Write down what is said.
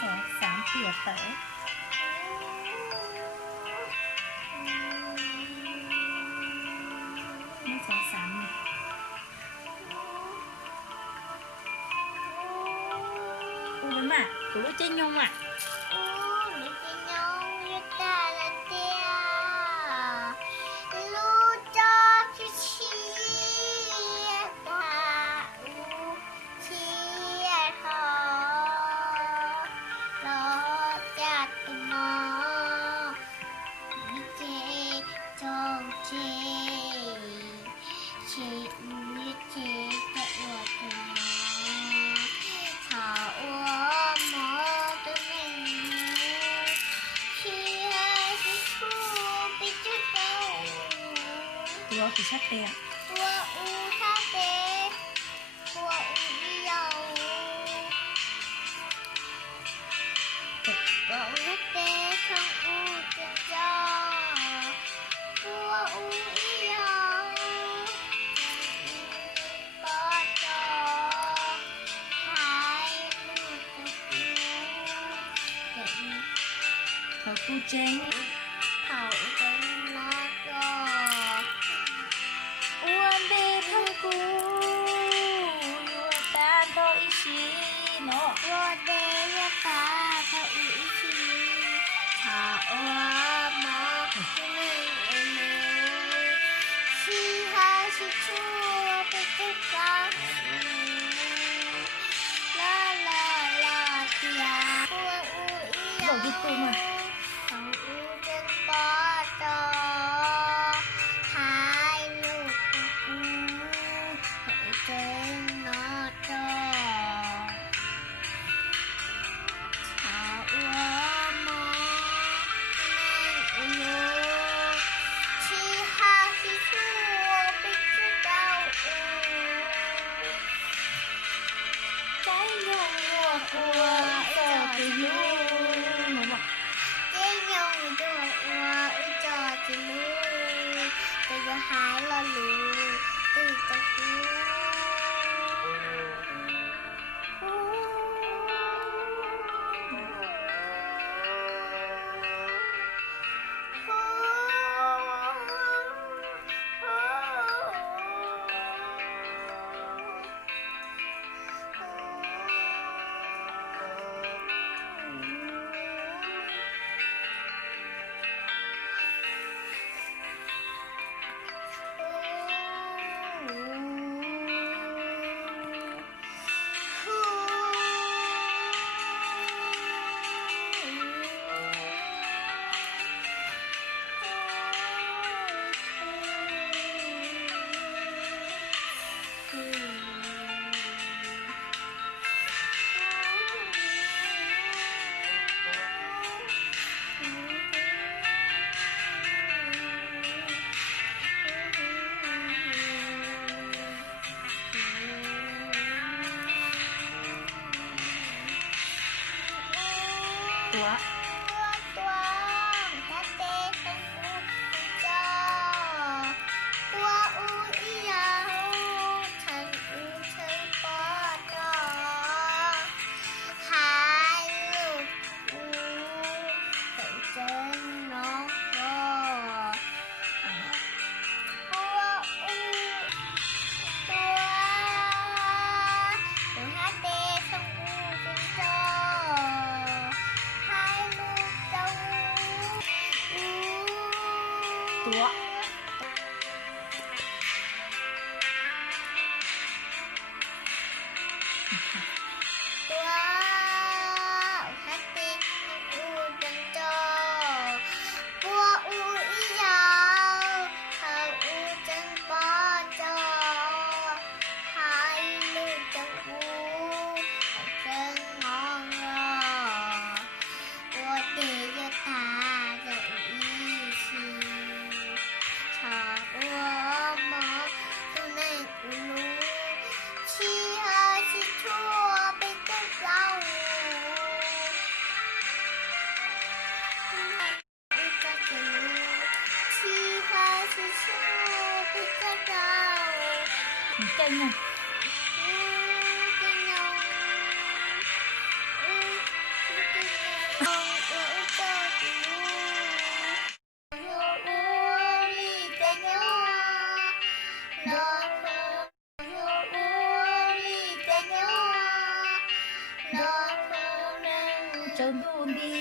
2 tỉa tở. Nó sẽ sẵn u đúng mà tụi nó chơi nhung à. Tua thì sát tè. Tua u sát tè. Tua u đi dầu. Tua u sát tè không u chân cho. Tua u đi dầu. Bó cho. Hai lưu tục u. Thở cu chén. Thảo tên nó cho. Uan bê thơ cu. Ua tan thơ ý xí. Nó. Ua đê ya ta thảo ý xí. Thảo ua mơ. Nên enu. Xí hai xí chua bê tư ca. La la la tia. Ua u ý Rồi đi tu mà. thằng u chân bó cho. Hai lưu tục u. Thảo tên nó cho. Thảo ua mơ. Nên enu. Xí hai xí chua bê tư đau u. Trái nhung ua cua. Sợ từ hữu. Nó bảo. Cái nhau người tôi ua ư cho chị lưu. Tôi có hai lo lù. Tôi có cứu. Tua. Tua. Chân nè. Cái nhau. Cho buồn đi